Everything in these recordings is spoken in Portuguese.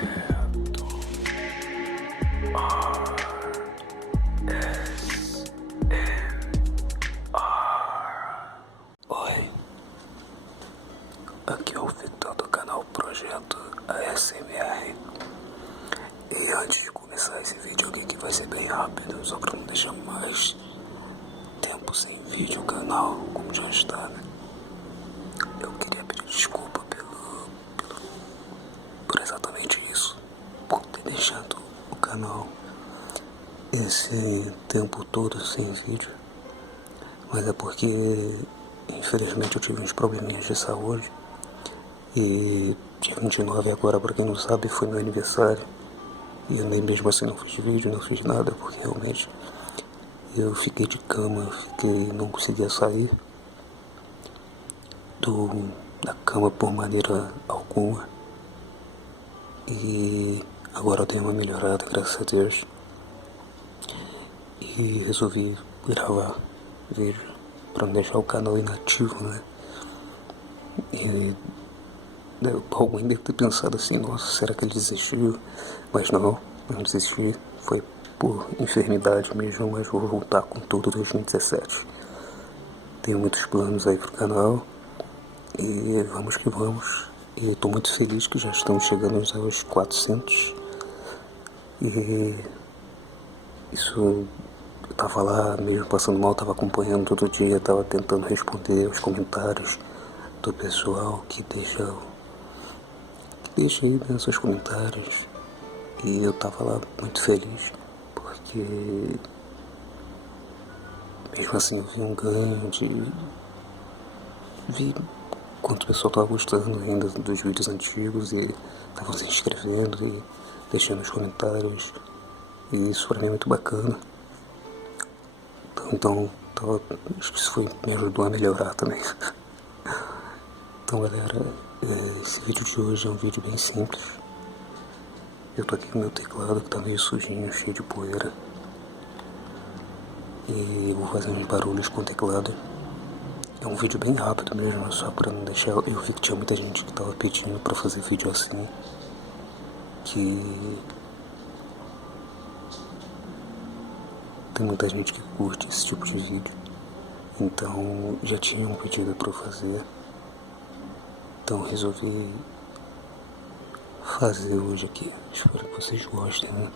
Projeto ASMR. Oi, aqui é o Victor do canal Projeto ASMR. E antes de começar esse vídeo aqui, que vai ser bem rápido, só pra não deixar mais tempo sem vídeo o canal, como já está, né? Eu queria pedir desculpa por exatamente isso, por ter deixado o canal esse tempo todo sem vídeo, mas é porque infelizmente eu tive uns probleminhas de saúde e dia 29 agora, pra quem não sabe, foi meu aniversário e eu nem mesmo assim não fiz vídeo, não fiz nada, porque realmente eu fiquei de cama, não conseguia sair da cama por maneira alguma. E agora eu tenho uma melhorada, graças a Deus. E resolvi gravar vídeo pra não deixar o canal inativo, né? E alguém deve ter pensado assim, nossa, será que ele desistiu? Mas não desisti. Foi por enfermidade mesmo, mas vou voltar com tudo 2017. Tenho muitos planos aí pro canal e vamos que vamos. E eu tô muito feliz que já estamos chegando aos 400. E isso, eu tava lá mesmo passando mal, tava acompanhando todo dia, tava tentando responder os comentários do pessoal que deixa aí, né, seus comentários. E eu tava lá muito feliz, porque mesmo assim eu vi um ganho vi quanto o pessoal tava gostando ainda dos vídeos antigos e tava se inscrevendo e deixando os comentários. E isso pra mim é muito bacana. Então acho que isso me ajudou a melhorar também. Então galera, esse vídeo de hoje é um vídeo bem simples. Eu tô aqui com o meu teclado que tá meio sujinho, cheio de poeira. E vou fazer uns barulhos com o teclado. É um vídeo bem rápido mesmo, só pra não deixar... Eu vi que tinha muita gente que tava pedindo pra fazer vídeo assim. Que... tem muita gente que curte esse tipo de vídeo. Então já tinha um pedido pra eu fazer. Então resolvi fazer hoje aqui. Espero que vocês gostem, né?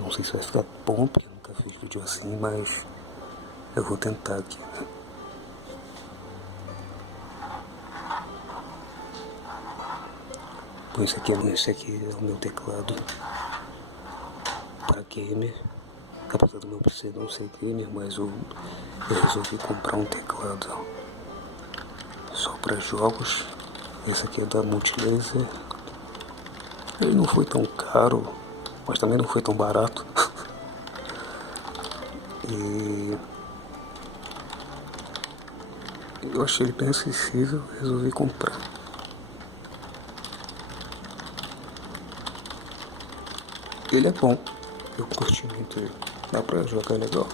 Não sei se vai ficar bom, porque eu nunca fiz vídeo assim, mas eu vou tentar aqui. Bom, esse aqui é o meu teclado para gamer. Apesar do meu PC não ser gamer, mas eu resolvi comprar um teclado só para jogos. Esse aqui é da Multilaser. Ele não foi tão caro, mas também não foi tão barato. E eu achei ele bem acessível, resolvi comprar. Ele é bom, eu curti muito ele, dá pra jogar legal.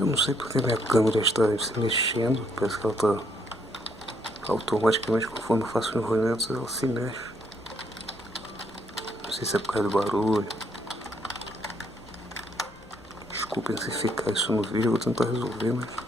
Eu não sei porque minha câmera está se mexendo, parece que ela está automaticamente, conforme eu faço os movimentos, ela se mexe. Não sei se é por causa do barulho. Desculpem se ficar isso no vídeo, eu vou tentar resolver, mas...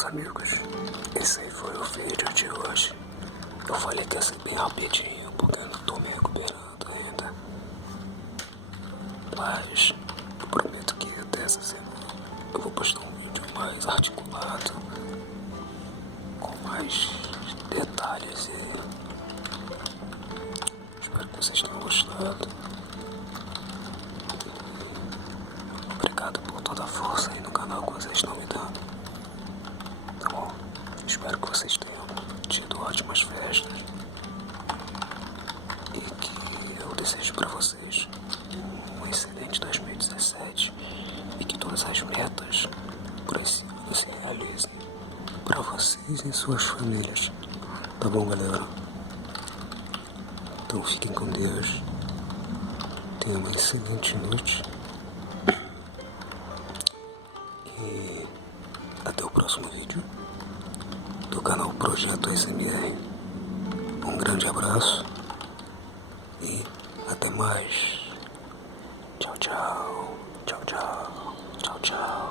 meus amigos, esse aí foi o vídeo de hoje. Eu falei que ia ser bem rapidinho, porque eu não tô me recuperando ainda. Mas eu prometo que até essa semana eu vou postar um vídeo mais articulado, com mais detalhes e espero que vocês tenham gostado. Obrigado por toda a força aí no canal que vocês estão me dando. Tá bom? Espero que vocês tenham tido ótimas festas e que eu desejo pra vocês um excelente 2017 e que todas as metas por esse ano se realizem pra vocês e suas famílias. Tá bom, galera? Então fiquem com Deus. Tenham uma excelente noite. E até o próximo vídeo do canal Projeto SMR. Um grande abraço e até mais. Tchau, tchau. Tchau, tchau. Tchau, tchau.